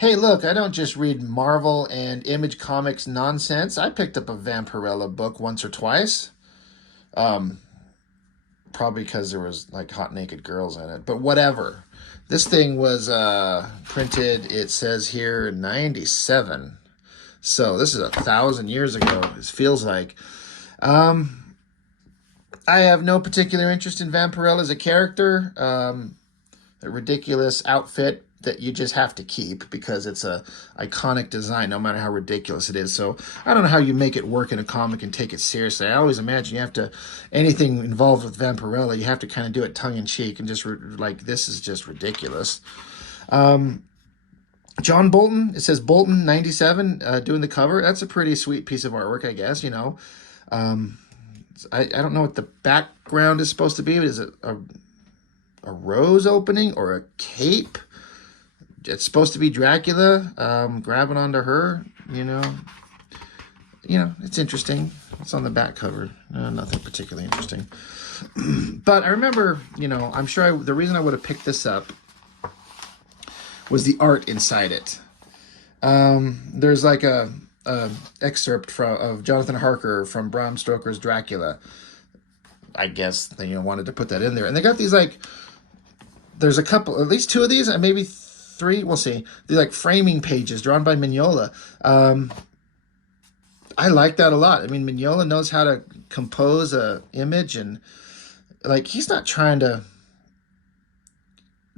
Hey, look, I don't just read Marvel and Image Comics nonsense. I picked up a Vampirella book once or twice. Um, Probably because there was like hot naked girls in it, but whatever. This thing was printed, it says here, in 97. So this is 1,000 years ago, it feels like. Um, I have no particular interest in Vampirella as a character. A ridiculous outfit that you just have to keep because it's a iconic design no matter how ridiculous it is. So I don't know how you make it work in a comic and take it seriously. I always imagine you have to, anything involved with Vampirella, you have to kind of do it tongue-in-cheek and just like, this is just ridiculous. John Bolton, it says Bolton 97 doing the cover. That's a pretty sweet piece of artwork, I guess, you know. um, I don't know what the background is supposed to be. Is it a rose opening or a cape? It's supposed to be Dracula grabbing onto her, you know. It's interesting. It's on the back cover. Nothing particularly interesting. But I remember, I'm sure the reason I would have picked this up was the art inside it. There's like a excerpt of Jonathan Harker from Bram Stoker's Dracula. I guess they wanted to put that in there. And they got these there's a couple, at least two of these, and maybe three, we'll see. They're like framing pages drawn by Mignola. I like that a lot. I mean, Mignola knows how to compose a image, and like he's not trying to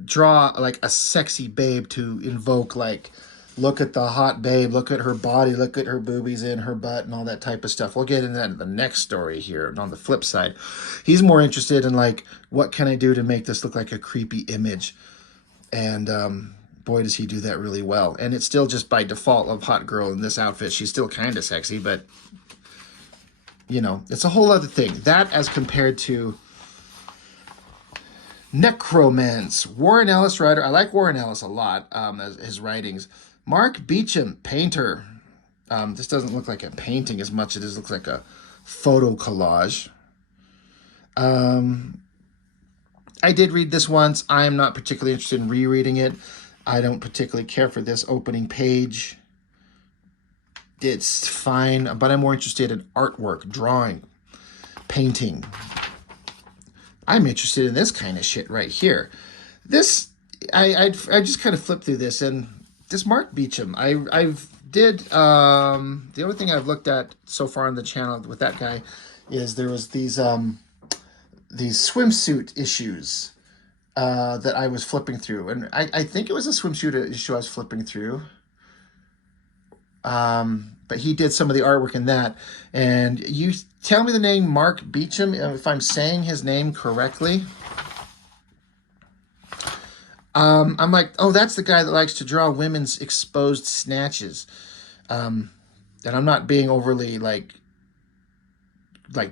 draw like a sexy babe to invoke like, look at the hot babe, look at her body, look at her boobies and her butt and all that type of stuff. We'll get into that in the next story here. On the flip side, he's more interested in like, what can I do to make this look like a creepy image? And boy, does he do that really well. And it's still just by default of hot girl in this outfit. She's still kind of sexy, but it's a whole other thing. That as compared to Necromance, Warren Ellis writer. I like Warren Ellis a lot, his writings. Mark Beecham, painter. This doesn't look like a painting as much as it looks like a photo collage. I did read this once. I am not particularly interested in rereading it. I don't particularly care for this opening page. It's fine, but I'm more interested in artwork, drawing, painting. I'm interested in this kind of shit right here. This, I just kind of flipped through this, and this Mark Beecham, the only thing I've looked at so far on the channel with that guy is there was these swimsuit issues that I was flipping through, and I think it was a swimsuit issue I was flipping through. But he did some of the artwork in that. And you tell me the name Mark Beecham, if I'm saying his name correctly. I'm like, oh, that's the guy that likes to draw women's exposed snatches. And I'm not being overly like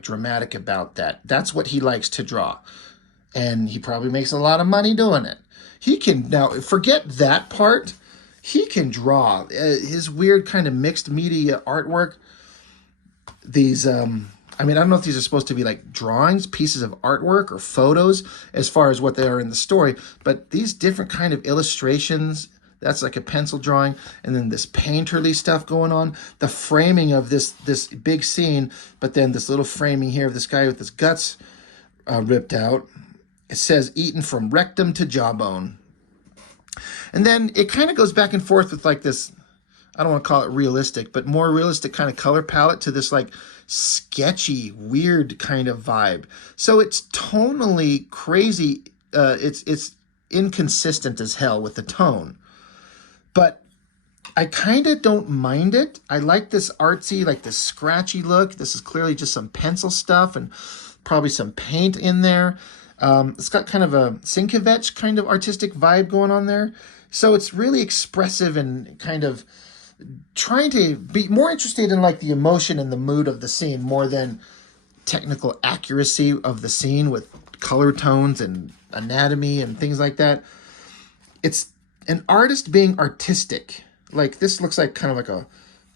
dramatic about that. That's what he likes to draw. And he probably makes a lot of money doing it. He can, now forget that part. He can draw his weird kind of mixed media artwork. These, I don't know if these are supposed to be like drawings, pieces of artwork, or photos as far as what they are in the story, but these different kind of illustrations, that's like a pencil drawing, and then this painterly stuff going on, the framing of this big scene, but then this little framing here of this guy with his guts ripped out. It says, eaten from rectum to jawbone. And then it kind of goes back and forth with like this, I don't want to call it realistic, but more realistic kind of color palette to this like sketchy, weird kind of vibe. So it's tonally crazy. It's inconsistent as hell with the tone. But I kind of don't mind it. I like this artsy, like this scratchy look. This is clearly just some pencil stuff and probably some paint in there. It's got kind of a Sienkiewicz kind of artistic vibe going on there. So it's really expressive and kind of trying to be more interested in like the emotion and the mood of the scene more than technical accuracy of the scene with color tones and anatomy and things like that. It's an artist being artistic. Like this looks like kind of like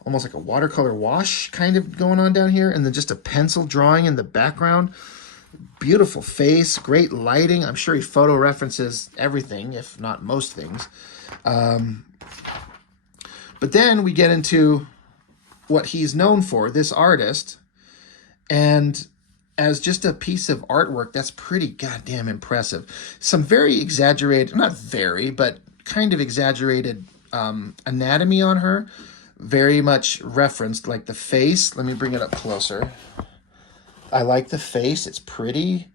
almost like a watercolor wash kind of going on down here. And then just a pencil drawing in the background. Beautiful face, great lighting. I'm sure he photo references everything, if not most things. But then we get into what he's known for, this artist, and as just a piece of artwork, that's pretty goddamn impressive. Some very exaggerated, not very, but kind of exaggerated anatomy on her. Very much referenced, like the face. Let me bring it up closer. I like the face. It's pretty.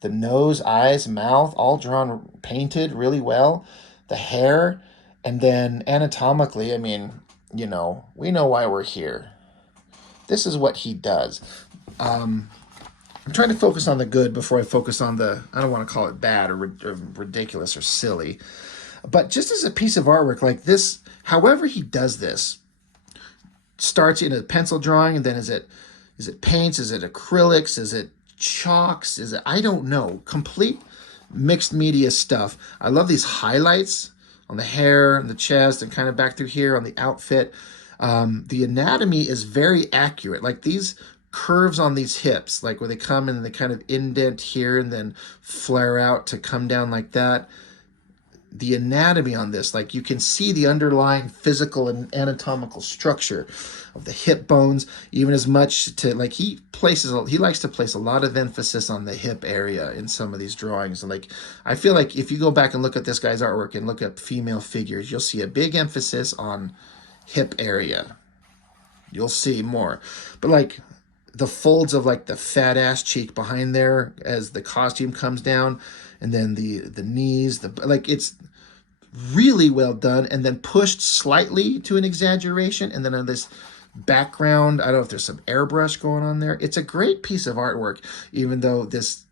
The nose, eyes, mouth, all drawn, painted really well. The hair. And then anatomically, I mean, you know, we know why we're here. This is what he does. I'm trying to focus on the good before I focus on the, I don't want to call it bad or ridiculous or silly. But just as a piece of artwork like this, however he does this, starts in a pencil drawing, and then is it paints, is it acrylics, is it chalks, is it, I don't know, complete mixed media stuff. I love these highlights on the hair and the chest and kind of back through here on the outfit. The anatomy is very accurate. Like these curves on these hips, like where they come and they kind of indent here and then flare out to come down like that. The anatomy on this, like you can see the underlying physical and anatomical structure of the hip bones, even as much to, like, he likes to place a lot of emphasis on the hip area in some of these drawings. And like, I feel like if you go back and look at this guy's artwork and look at female figures, you'll see a big emphasis on hip area. You'll see more. But like the folds of like the fat ass cheek behind there as the costume comes down, and then the knees, like it's really well done, and then pushed slightly to an exaggeration, and then on this background, I don't know if there's some airbrush going on there. It's a great piece of artwork, even though this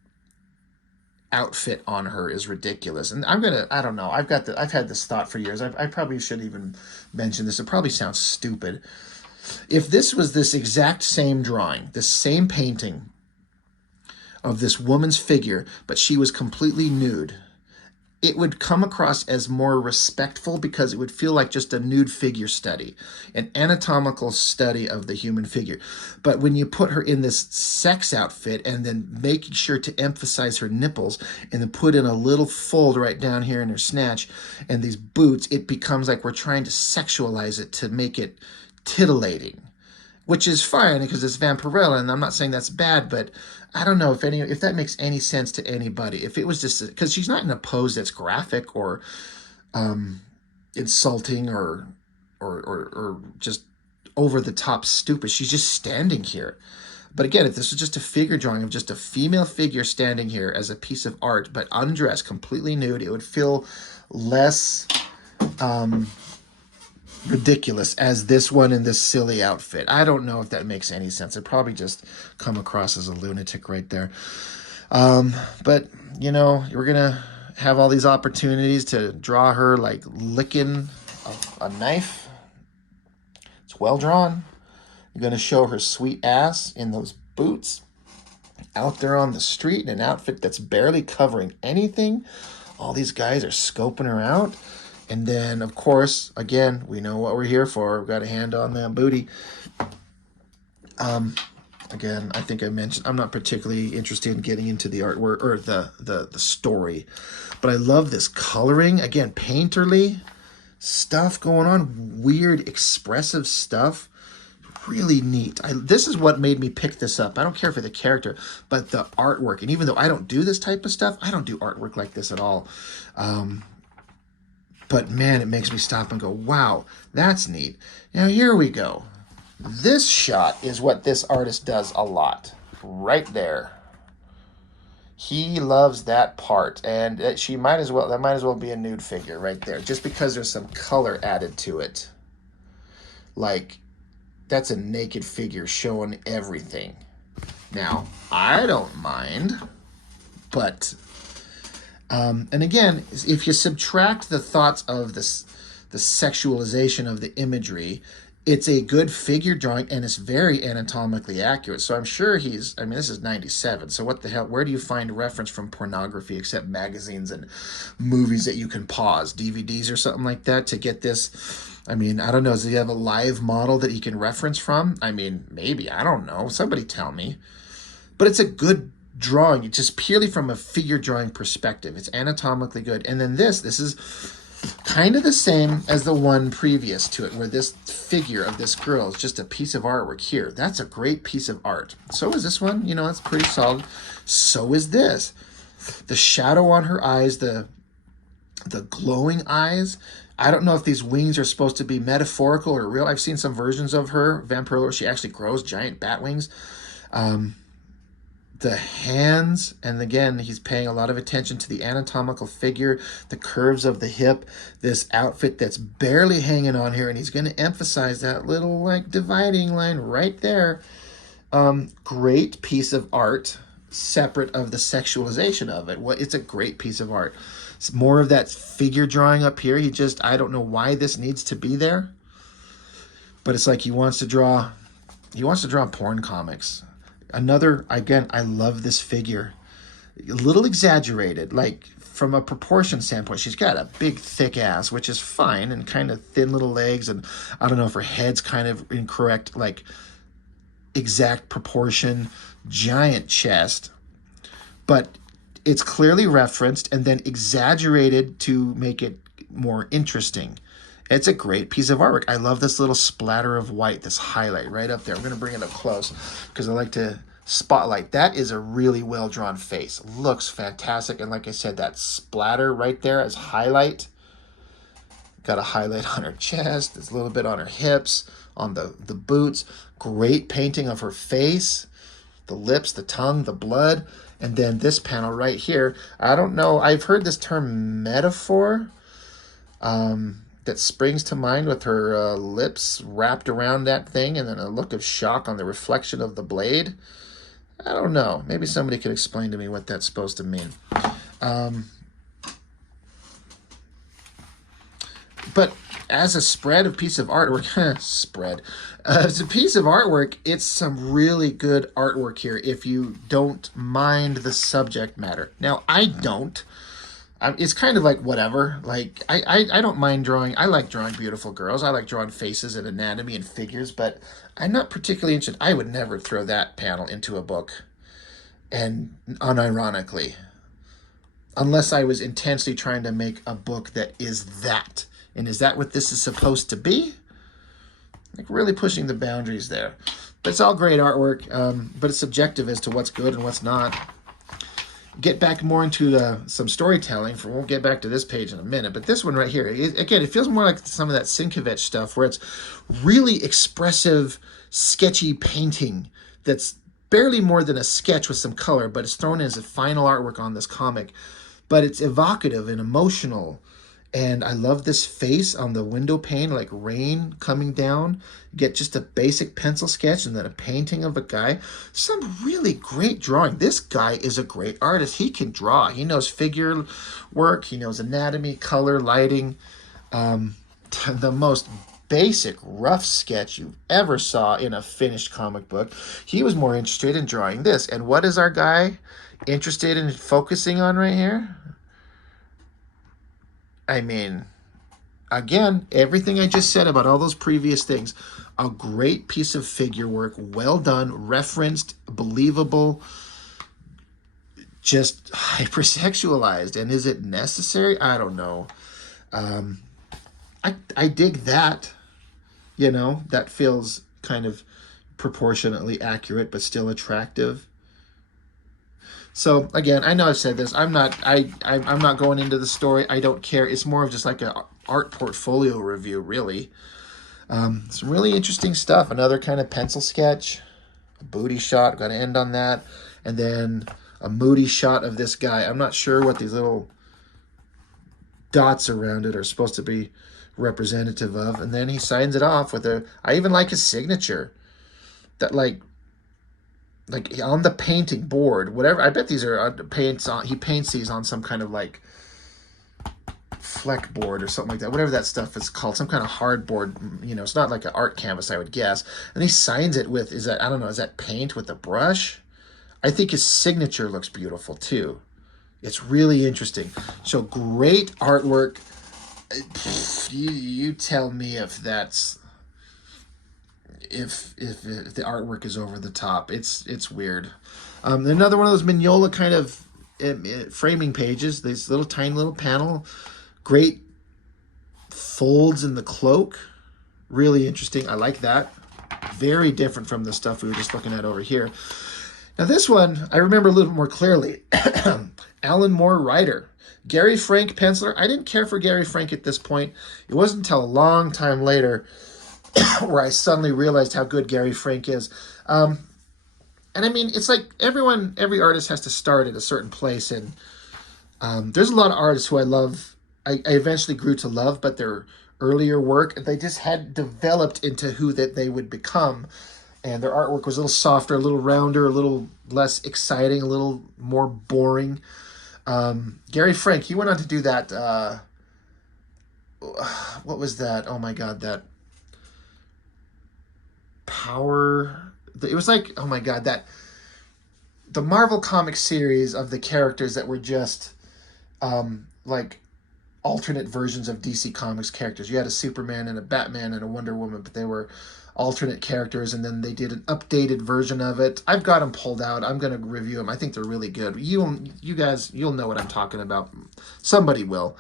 outfit on her is ridiculous. And I don't know, I've had this thought for years. I probably should even mention this. It probably sounds stupid. If this was this exact same drawing, this same painting of this woman's figure, but she was completely nude, it would come across as more respectful because it would feel like just a nude figure study, an anatomical study of the human figure. But when you put her in this sex outfit and then making sure to emphasize her nipples and then put in a little fold right down here in her snatch and these boots, it becomes like we're trying to sexualize it to make it titillating, which is fine because it's Vampirella, and I'm not saying that's bad, but I don't know if that makes any sense to anybody. If it was just because she's not in a pose that's graphic or insulting or just over the top stupid. She's just standing here. But again, if this was just a figure drawing of just a female figure standing here as a piece of art, but undressed, completely nude, it would feel less ridiculous as this one in this silly outfit. I don't know if that makes any sense. It probably just come across as a lunatic right there. But, you know, we're going to have all these opportunities to draw her like licking a knife. It's well drawn. You're going to show her sweet ass in those boots out there on the street in an outfit that's barely covering anything. All these guys are scoping her out. And then, of course, again, we know what we're here for. We've got a hand on that booty. Again, I think I mentioned I'm not particularly interested in getting into the artwork or the story. But I love this coloring. Again, painterly stuff going on. Weird, expressive stuff. Really neat. This is what made me pick this up. I don't care for the character, but the artwork. And even though I don't do this type of stuff, I don't do artwork like this at all. But man, it makes me stop and go, wow, that's neat. Now here we go. This shot is what this artist does a lot. Right there. He loves that part. And that might as well be a nude figure right there. Just because there's some color added to it. Like, that's a naked figure showing everything. Now, I don't mind, but and again, if you subtract the thoughts of the sexualization of the imagery, it's a good figure drawing and it's very anatomically accurate. So I'm sure this is 97. So what the hell, where do you find reference from pornography except magazines and movies that you can pause, DVDs or something like that to get this? I mean, I don't know. Does he have a live model that he can reference from? I mean, maybe, I don't know. Somebody tell me. But it's a good drawing. It's just purely from a figure drawing perspective. It's anatomically good. And then this is kind of the same as the one previous to it, where this figure of this girl is just a piece of artwork here. That's a great piece of art. So is this one. You know, it's pretty solid. So is this. The shadow on her eyes, the glowing eyes. I don't know if these wings are supposed to be metaphorical or real. I've seen some versions of her, Vampirella, where she actually grows giant bat wings. The hands, and again, he's paying a lot of attention to the anatomical figure, the curves of the hip, this outfit that's barely hanging on here, and he's going to emphasize that little like dividing line right there. Great piece of art, separate of the sexualization of it. It's a great piece of art. It's more of that figure drawing up here. I don't know why this needs to be there, but it's like he wants to draw porn comics. Another, again, I love this figure. A little exaggerated, like from a proportion standpoint. She's got a big, thick ass, which is fine, and kind of thin little legs, and I don't know if her head's kind of incorrect, like exact proportion, giant chest. But it's clearly referenced and then exaggerated to make it more interesting. It's a great piece of artwork. I love this little splatter of white, this highlight right up there. I'm going to bring it up close because I like to spotlight. That is a really well-drawn face. Looks fantastic. And like I said, that splatter right there as highlight. Got a highlight on her chest. There's a little bit on her hips, on the boots. Great painting of her face, the lips, the tongue, the blood. And then this panel right here. I don't know. I've heard this term metaphor. That springs to mind with her lips wrapped around that thing and then a look of shock on the reflection of the blade. I don't know. Maybe somebody could explain to me what that's supposed to mean. But as a piece of artwork, as a piece of artwork, it's some really good artwork here if you don't mind the subject matter. Now, I don't. It's kind of like whatever. Like I don't mind drawing. I like drawing beautiful girls. I like drawing faces and anatomy and figures, but I'm not particularly interested. I would never throw that panel into a book, and unironically, unless I was intensely trying to make a book that is that. And is that what this is supposed to be? Like really pushing the boundaries there. But it's all great artwork, but it's subjective as to what's good and what's not. Get back more into some storytelling. We'll get back to this page in a minute, but this one right here, again, it feels more like some of that Sienkiewicz stuff where it's really expressive, sketchy painting that's barely more than a sketch with some color, but it's thrown as a final artwork on this comic. But it's evocative and emotional. And I love this face on the window pane, like rain coming down. Get just a basic pencil sketch and then a painting of a guy. Some really great drawing. This guy is a great artist. He can draw. He knows figure work. He knows anatomy, color, lighting. The most basic rough sketch you ever saw in a finished comic book. He was more interested in drawing this. And what is our guy interested in focusing on right here? I mean, again, everything I just said about all those previous things, a great piece of figure work, well done, referenced, believable, just hypersexualized. And is it necessary? I don't know. I dig that. You know, that feels kind of proportionately accurate, but still attractive. So again, I know I've said this. I'm not going into the story. I don't care. It's more of just like an art portfolio review, really. Some really interesting stuff. Another kind of pencil sketch, a booty shot. Got to end on that, and then a moody shot of this guy. I'm not sure what these little dots around it are supposed to be representative of. And then he signs it off with a. I even like his signature. That like on the painting board, whatever. I bet these are paints on. He paints these on some kind of like fleck board or something like that. Whatever that stuff is called, some kind of hardboard. You know, it's not like an art canvas, I would guess. And he signs it with, is that, I don't know, is that paint with a brush? I think his signature looks beautiful too. It's really interesting. So great artwork. You tell me if that's. If the artwork is over the top, it's weird. Another one of those Mignola kind of framing pages. This tiny little panel, great folds in the cloak. Really interesting. I like that. Very different from the stuff we were just looking at over here. Now this one, I remember a little bit more clearly. Alan Moore writer. Gary Frank penciler. I didn't care for Gary Frank at this point. It wasn't until a long time later where I suddenly realized how good Gary Frank is. And I mean, it's like every artist has to start at a certain place. And there's a lot of artists who I love. I eventually grew to love, but their earlier work, they just had developed into who that they would become. And their artwork was a little softer, a little rounder, a little less exciting, a little more boring. Gary Frank, he went on to do that. What was that? Oh my God, that Power. It was like, oh my God, that the Marvel comic series of the characters that were just like alternate versions of DC Comics characters. You had a Superman and a Batman and a Wonder Woman, but they were alternate characters, and then they did an updated version of it. I've got them pulled out. I'm going to review them. I think they're really good. You guys, you'll know what I'm talking about. Somebody will.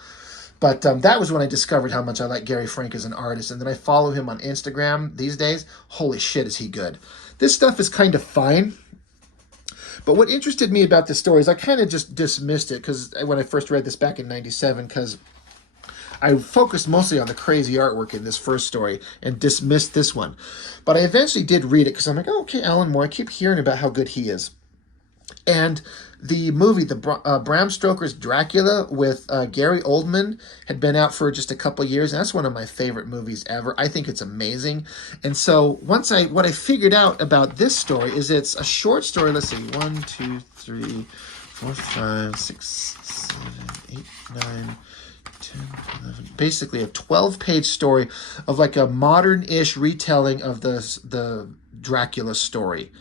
But that was when I discovered how much I like Gary Frank as an artist, and then I follow him on Instagram these days. Holy shit, is he good. This stuff is kind of fine. But what interested me about this story is I kind of just dismissed it because when I first read this back in '97, because I focused mostly on the crazy artwork in this first story and dismissed this one. But I eventually did read it because I'm like, oh, okay, Alan Moore, I keep hearing about how good he is. And the movie, Bram Stoker's Dracula with Gary Oldman, had been out for just a couple years. And that's one of my favorite movies ever. I think it's amazing. And so what I figured out about this story is it's a short story. Let's see, 1, 2, 3, 4, 5, 6, 7, 8, 9, 10, 11, basically a 12-page story of like a modern-ish retelling of the Dracula story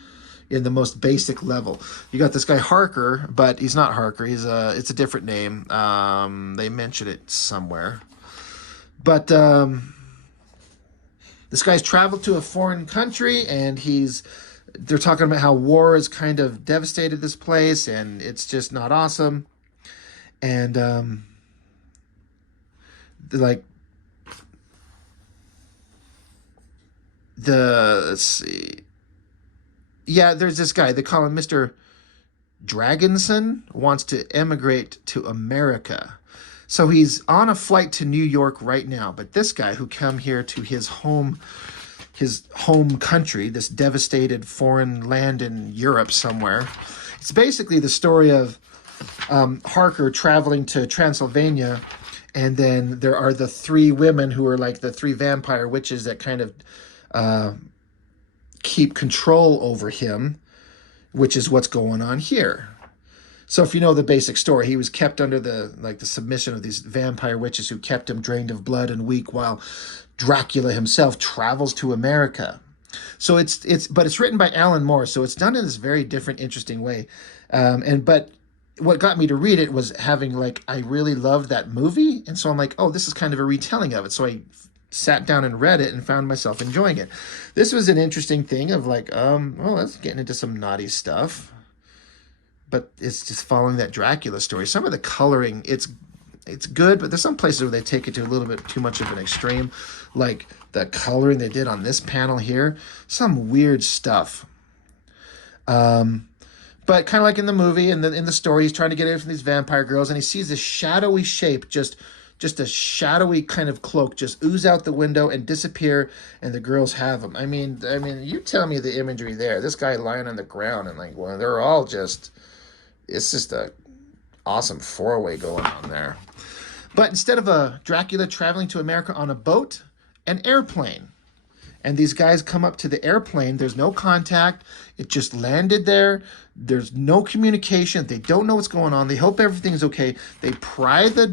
in the most basic level. You got this guy Harker, but he's not Harker. It's a different name. They mention it somewhere. But this guy's traveled to a foreign country, and they're talking about how war has kind of devastated this place, and it's just not awesome. And let's see. Yeah, there's this guy, they call him Mr. Dragonson, wants to emigrate to America. So he's on a flight to New York right now. But this guy who come here to his home country, this devastated foreign land in Europe somewhere, it's basically the story of Harker traveling to Transylvania. And then there are the 3 women who are like the 3 vampire witches that kind of keep control over him, which is what's going on here. So if you know the basic story, he was kept under the submission of these vampire witches who kept him drained of blood and weak while Dracula himself travels to America. So but it's written by Alan Moore, so it's done in this very different, interesting way. But what got me to read it was having I really loved that movie, and so I'm like, oh, this is kind of a retelling of it. So I sat down and read it and found myself enjoying it. This was an interesting thing of well, that's getting into some naughty stuff. But it's just following that Dracula story. Some of the coloring, it's good, but there's some places where they take it to a little bit too much of an extreme. Like the coloring they did on this panel here. Some weird stuff. But kind of like in the movie and in the story, he's trying to get away from these vampire girls, and he sees this shadowy shape, just a shadowy kind of cloak just ooze out the window and disappear, and the girls have him. I mean, you tell me the imagery there. This guy lying on the ground, and they're all just, it's just a awesome 4-way going on there. But instead of a Dracula traveling to America on a boat, an airplane. And these guys come up to the airplane. There's no contact. It just landed there. There's no communication. They don't know what's going on. They hope everything's okay. They pry the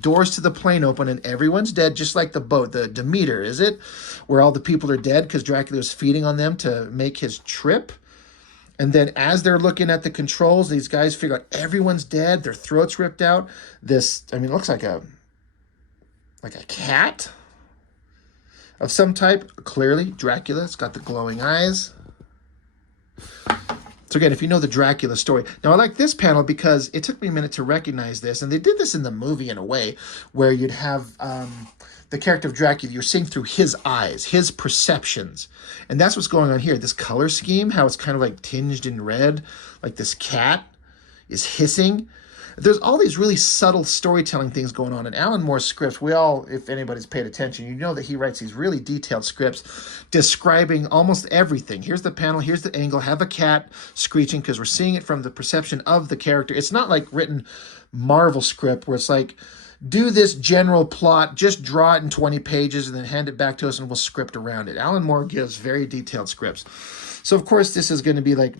doors to the plane open, and everyone's dead, just like the boat. The Demeter, is it? Where all the people are dead because Dracula was feeding on them to make his trip. And then as they're looking at the controls, these guys figure out everyone's dead. Their throats ripped out. It looks like a cat of some type. Clearly, Dracula. It's got the glowing eyes. So again, if you know the Dracula story. Now I like this panel because it took me a minute to recognize this, and they did this in the movie in a way where you'd have the character of Dracula, you're seeing through his eyes, his perceptions. And that's what's going on here. This color scheme, how it's kind of like tinged in red, like this cat is hissing. There's all these really subtle storytelling things going on in Alan Moore's scripts. We all, if anybody's paid attention, you know that he writes these really detailed scripts describing almost everything. Here's the panel, here's the angle, have a cat screeching because we're seeing it from the perception of the character. It's not like written Marvel script where it's like, do this general plot, just draw it in 20 pages and then hand it back to us and we'll script around it. Alan Moore gives very detailed scripts. So of course this is going to be like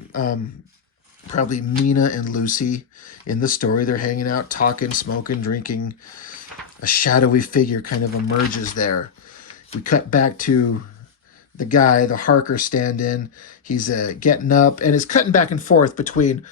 probably Mina and Lucy in the story. They're hanging out, talking, smoking, drinking. A shadowy figure kind of emerges there. We cut back to the guy, the Harker stand-in. He's getting up and is cutting back and forth between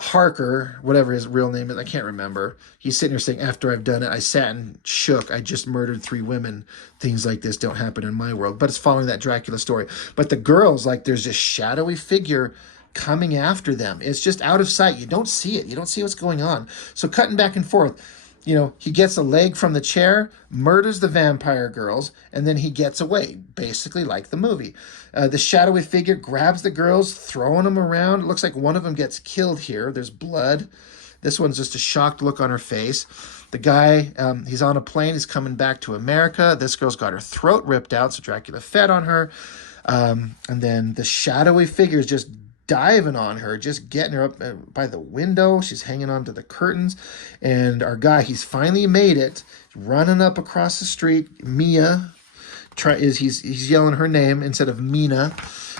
Harker, whatever his real name is, I can't remember. He's sitting here saying, after I've done it, I sat and shook. I just murdered 3 women. Things like this don't happen in my world. But it's following that Dracula story. But the girls, like there's this shadowy figure coming after them. It's just out of sight. You don't see it. You don't see what's going on. So cutting back and forth. You know, he gets a leg from the chair, murders the vampire girls, and then he gets away, basically like the movie. The shadowy figure grabs the girls, throwing them around. It looks like one of them gets killed here. There's blood. This one's just a shocked look on her face. The guy, he's on a plane. He's coming back to America. This girl's got her throat ripped out, so Dracula fed on her. And then the shadowy figure is just diving on her, just getting her up by the window. She's hanging onto the curtains. And our guy, he's finally made it, running up across the street. Mia, he's yelling her name instead of Mina,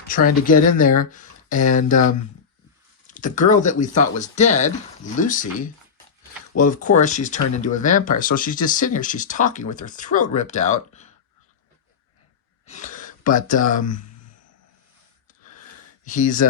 trying to get in there. And the girl that we thought was dead, Lucy, well, of course, she's turned into a vampire. So she's just sitting here. She's talking with her throat ripped out. But he's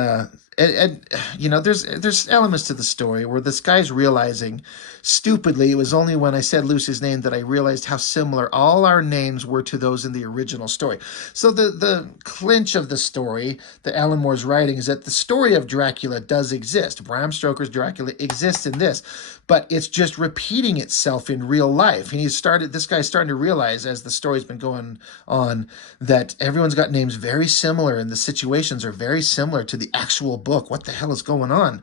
and you know, there's elements to the story where this guy's realizing, stupidly, it was only when I said Lucy's name that I realized how similar all our names were to those in the original story. So the clinch of the story that Alan Moore's writing is that the story of Dracula does exist. Bram Stoker's Dracula exists in this, but it's just repeating itself in real life. And this guy's starting to realize, as the story's been going on, that everyone's got names very similar and the situations are very similar to the actual book. What the hell is going on?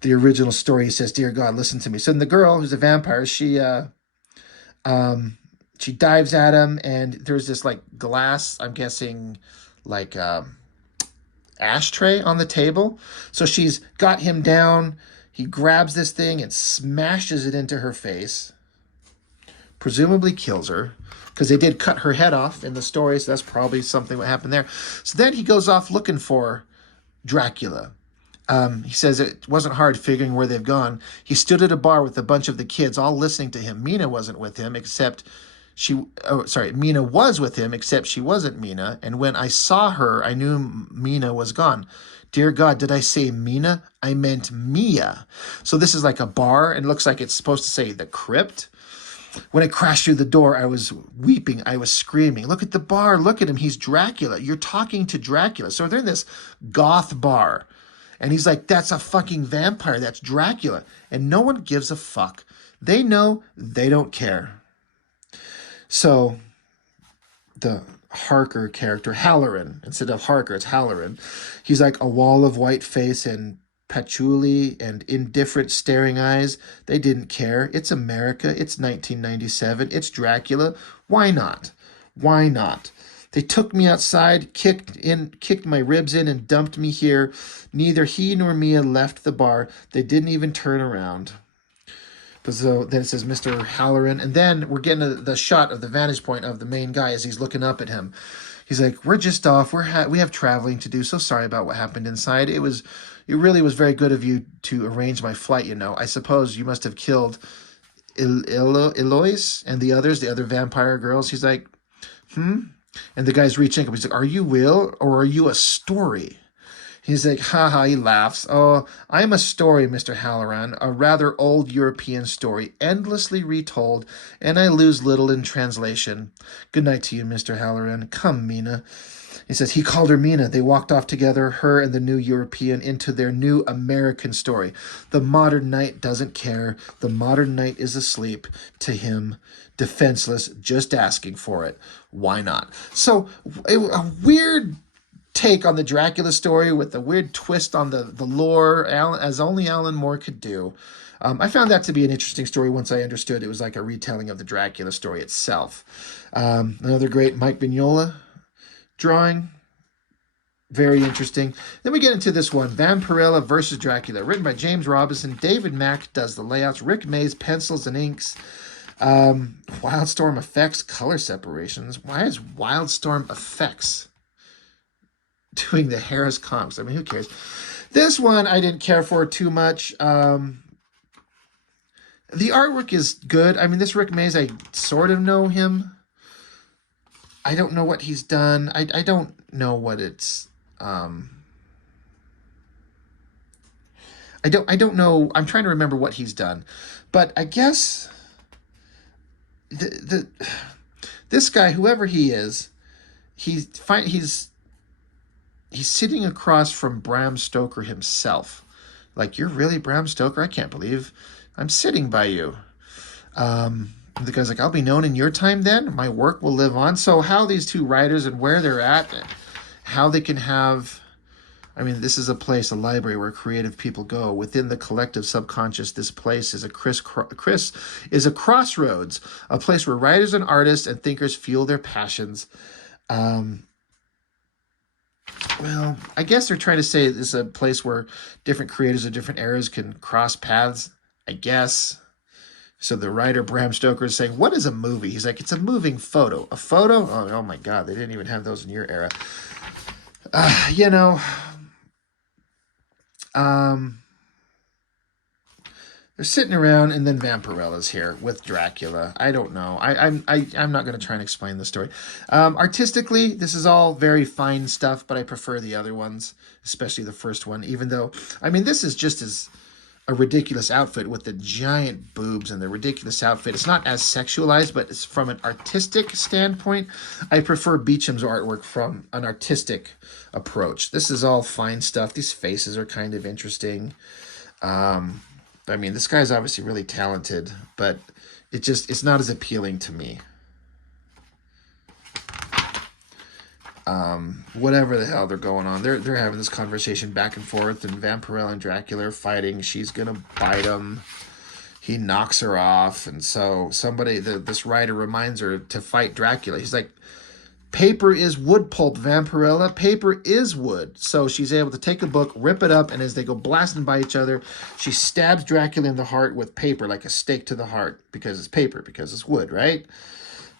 The original story, he says, dear God, listen to me. So then the girl, who's a vampire, she dives at him, and there's this like glass, I'm guessing like ashtray on the table. So she's got him down. He grabs this thing and smashes it into her face, presumably kills her, because they did cut her head off in the story, so that's probably something what happened there. So then he goes off looking for Dracula. He says it wasn't hard figuring where they've gone. He stood at a bar with a bunch of the kids, all listening to him. Mina wasn't with him, except Mina was with him, except she wasn't Mina. And when I saw her, I knew Mina was gone. Dear God, did I say Mina? I meant Mia. So this is like a bar, and it looks like it's supposed to say the crypt. When it crashed through the door, I was weeping. I was screaming. Look at the bar. Look at him. He's Dracula. You're talking to Dracula. So they're in this goth bar. And he's like, that's a fucking vampire. That's Dracula. And no one gives a fuck. They know. They don't care. So the Harker character, Halloran, instead of Harker, it's Halloran. He's like a wall of white face and patchouli and indifferent staring eyes. They didn't care. It's America. It's 1997. It's Dracula. Why not? Why not? They took me outside, kicked my ribs in, and dumped me here. Neither he nor Mia left the bar. They didn't even turn around. So then it says Mr. Halloran, and then we're getting the shot of the vantage point of the main guy as he's looking up at him. He's like, we're just off. We have traveling to do. So sorry about what happened inside. It really was very good of you to arrange my flight, you know. I suppose you must have killed Eloise and the other vampire girls. He's like, And the guy's reaching up. He's like, are you real or are you a story? He's like, haha, he laughs. Oh, I'm a story, Mr. Halloran, a rather old European story, endlessly retold, and I lose little in translation. Good night to you, Mr. Halloran. Come, Mina. He says he called her Mina. They walked off together, her and the new European, into their new American story. The modern knight doesn't care. The modern knight is asleep. To him, defenseless, just asking for it. Why not? So, a weird take on the Dracula story with a weird twist on the lore, as only Alan Moore could do. I found that to be an interesting story once I understood it was like a retelling of the Dracula story itself. Another great Mike Mignola drawing. Very interesting. Then we get into this one, Vampirella versus Dracula, written by James Robinson. David Mack does the layouts. Rick Mays, pencils and inks. Wildstorm Effects, color separations. Why is Wildstorm Effects doing the Harris comps? I mean, who cares? This one I didn't care for too much. The artwork is good. I mean, this Rick Mays, I sort of know him. I don't know what he's done. I don't know what it's... I don't know. I'm trying to remember what he's done. But I guess... this guy, whoever he is, he's sitting across from Bram Stoker himself. Like, you're really Bram Stoker? I can't believe I'm sitting by you. The guy's like, I'll be known in your time then. My work will live on. So how these two writers and where they're at, how they can have... I mean, this is a place, a library where creative people go. Within the collective subconscious, this place is a crossroads, a place where writers and artists and thinkers fuel their passions. Well, I guess they're trying to say this is a place where different creators of different eras can cross paths, I guess. So the writer, Bram Stoker, is saying, what is a movie? He's like, it's a moving photo. A photo? Oh my God, they didn't even have those in your era. You know... they're sitting around, and then Vampirella's here with Dracula. I don't know. I'm not going to try and explain the story. Artistically, this is all very fine stuff, but I prefer the other ones, especially the first one. Even though, I mean, this is just as a ridiculous outfit with the giant boobs and the ridiculous outfit. It's not as sexualized, but it's from an artistic standpoint. I prefer Beecham's artwork from an artistic approach. This is all fine stuff. These faces are kind of interesting. I mean, this guy's obviously really talented, but it's not as appealing to me. Whatever the hell they're going on. They're having this conversation back and forth, and Vampirella and Dracula are fighting. She's gonna bite him. He knocks her off, and so this writer reminds her to fight Dracula. He's like, paper is wood pulp, Vampirella. Paper is wood. So she's able to take a book, rip it up, and as they go blasting by each other, she stabs Dracula in the heart with paper, like a stake to the heart, because it's paper, because it's wood, right?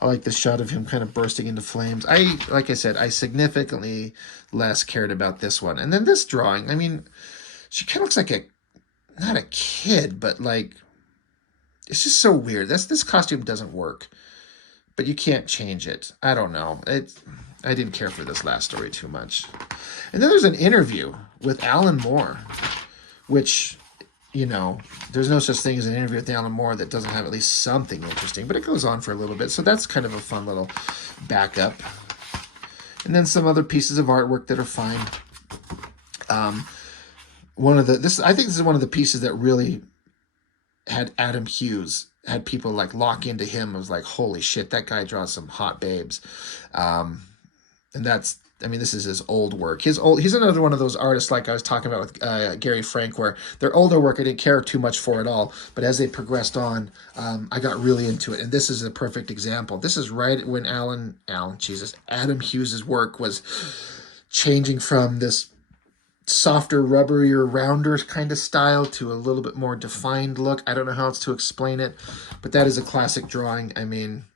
I like the shot of him kind of bursting into flames. Like I said, I significantly less cared about this one. And then this drawing, I mean, she kind of looks like not a kid, but like, it's just so weird. This costume doesn't work, but you can't change it. I don't know. I didn't care for this last story too much. And then there's an interview with Alan Moore, which... You know, there's no such thing as an interview with Alan Moore that doesn't have at least something interesting, but it goes on for a little bit. So that's kind of a fun little backup. And then some other pieces of artwork that are fine. I think this is one of the pieces that really had Adam Hughes, had people like lock into him. It was like, holy shit, that guy draws some hot babes. And this is his old work. He's another one of those artists like I was talking about with Gary Frank, where their older work I didn't care too much for at all, but as they progressed on, I got really into it. And this is a perfect example. This is right when Adam Hughes' work was changing from this softer, rubberier, rounder kind of style to a little bit more defined look. I don't know how else to explain it, but that is a classic drawing. I mean,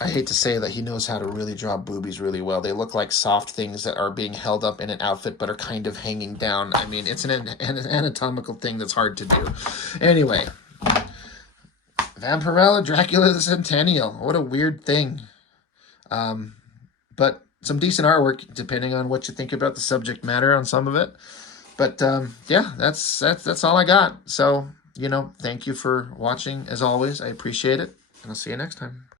I hate to say that he knows how to really draw boobies really well. They look like soft things that are being held up in an outfit but are kind of hanging down. I mean, it's an anatomical thing that's hard to do. Anyway, Vampirella, Dracula the Centennial. What a weird thing. But some decent artwork, depending on what you think about the subject matter on some of it. But yeah, that's all I got. So, thank you for watching as always. I appreciate it, and I'll see you next time.